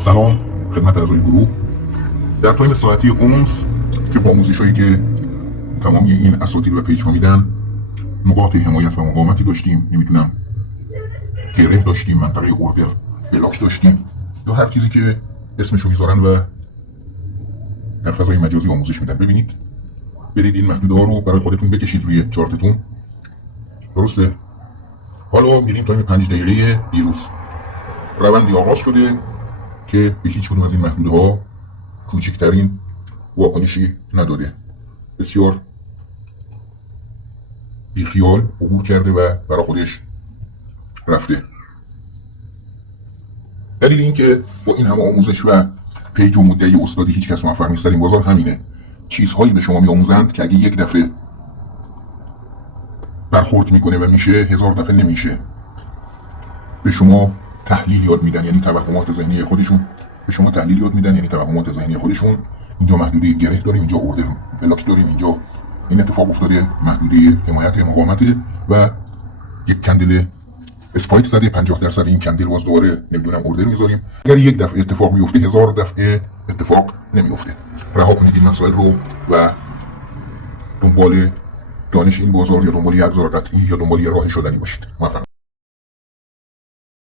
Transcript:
سلام خدمت اعضای گروه. در تایم ساعتی اونس که با آموزش‌هایی که تمامی این اساتید و پیج‌ها میدن نقاط حمایت و مقاومتی داشتیم، نمیدونم گره داشتیم، منطقه اوردر بلاک داشتیم، یا هر چیزی که اسمشو میذارن و در فضای مجازی آموزش میدن. ببینید، برید این محدوده ها رو برای خودتون بکشید روی چارتتون. درسته؟ حالا میریم تایم 5 دقیقه دیروز. روندی آغاز شده که به هیچ کدوم از این محدوده ها کوچکترین واکنشی نداده. بسیار بیخیال عبور کرده و برای خودش رفته. دلیل این که با این همه آموزش و پیج و مدعی استادی هیچ کس موفق نیست در این بازار همینه. چیزهایی به شما میآموزند که اگه یک دفعه برخورد میکنه و میشه، 1000 دفعه نمیشه. به شما تحلیل یاد میدن، یعنی توهمات ذهنی خودشون. به شما تحلیل یاد میدن، یعنی توهمات ذهنی خودشون. اینجا محدوده گره داریم، اینجا اوردر بلاک داریم، اینجا این اتفاق افتاده، محدوده حمایت مقاومت و یک کندل اسپایک زده، 50% این کندل باز دوباره نمیدونم اوردر میذاریم. اگر یک دفعه اتفاق میفته، 1000 دفعه اتفاق نمیفته. رها کنید این مسائل رو و دنبال دانش این بازار یا دنبال یه ابزار قطعی یا دنبال یه راه شدنی باشید. موفق